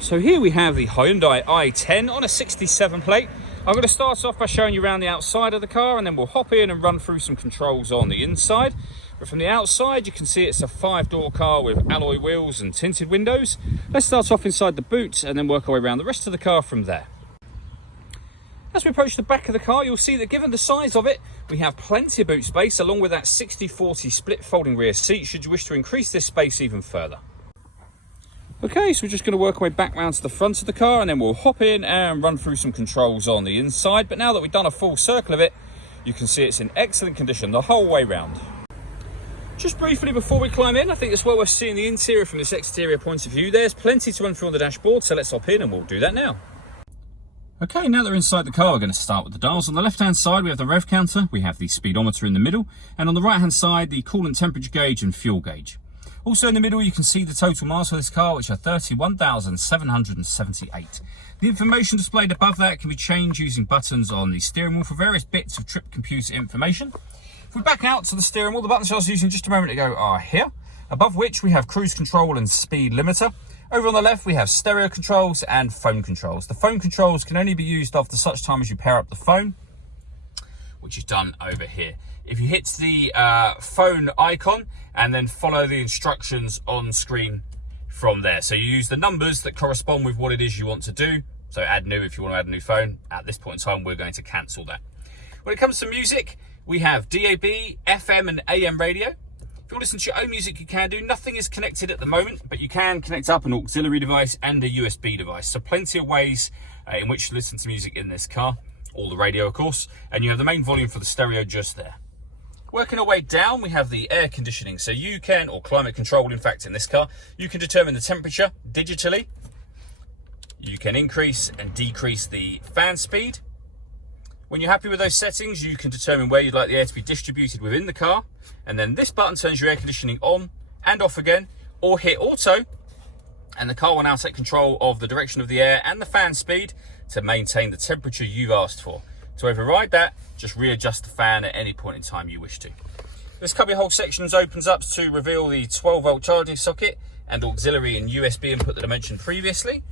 So here we have the Hyundai i10 on a 67 plate. I'm going to start off by showing you around the outside of the car, and then we'll hop in and run through some controls on the inside. But from the outside, you can see it's a 5-door car with alloy wheels and tinted windows. Let's start off inside the boot and then work our way around the rest of the car from there. As we approach the back of the car, you'll see that given the size of it, we have plenty of boot space along with that 60-40 split folding rear seat should you wish to increase this space even further. Okay, so we're just going to work our way back round to the front of the car, and then we'll hop in and run through some controls on the inside. But now that we've done a full circle of it, you can see it's in excellent condition the whole way round. Just briefly before we climb in, I think it's well worth seeing the interior from this exterior point of view. There's plenty to run through on the dashboard, so let's hop in and we'll do that now. Okay, now that we're inside the car, we're going to start with the dials. On the left-hand side, we have the rev counter, we have the speedometer in the middle, and on the right-hand side, the coolant temperature gauge and fuel gauge. Also in the middle, you can see the total miles for this car, which are 31,778. The information displayed above that can be changed using buttons on the steering wheel for various bits of trip computer information. If we back out to the steering wheel, the buttons I was using just a moment ago are here, above which we have cruise control and speed limiter. Over on the left, we have stereo controls and phone controls. The phone controls can only be used after such time as you pair up the phone, which is done over here. If you hit the phone icon and then follow the instructions on screen from there. So you use the numbers that correspond with what it is you want to do. So add new if you want to add a new phone. At this point in time, we're going to cancel that. When it comes to music, we have DAB, FM and AM radio. If you want to listen to your own music, you can do. Nothing is connected at the moment, but you can connect up an auxiliary device and a USB device. So plenty of ways in which to listen to music in this car. All the radio, of course. And you have the main volume for the stereo just there. Working our way down, we have the air conditioning. So you can, or climate control, in fact, in this car, you can determine the temperature digitally. You can increase and decrease the fan speed. When you're happy with those settings, you can determine where you'd like the air to be distributed within the car. And then this button turns your air conditioning on and off again, or hit auto. And the car will now take control of the direction of the air and the fan speed to maintain the temperature you've asked for. To override that, just readjust the fan at any point in time you wish to. This cubby hole section opens up to reveal the 12-volt charging socket and auxiliary and USB input that I mentioned previously.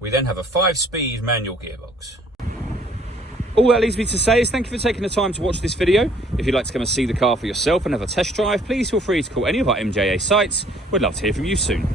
We then have a 5-speed manual gearbox. All that leaves me to say is thank you for taking the time to watch this video. If you'd like to come and see the car for yourself and have a test drive, please feel free to call any of our MJA sites. We'd love to hear from you soon.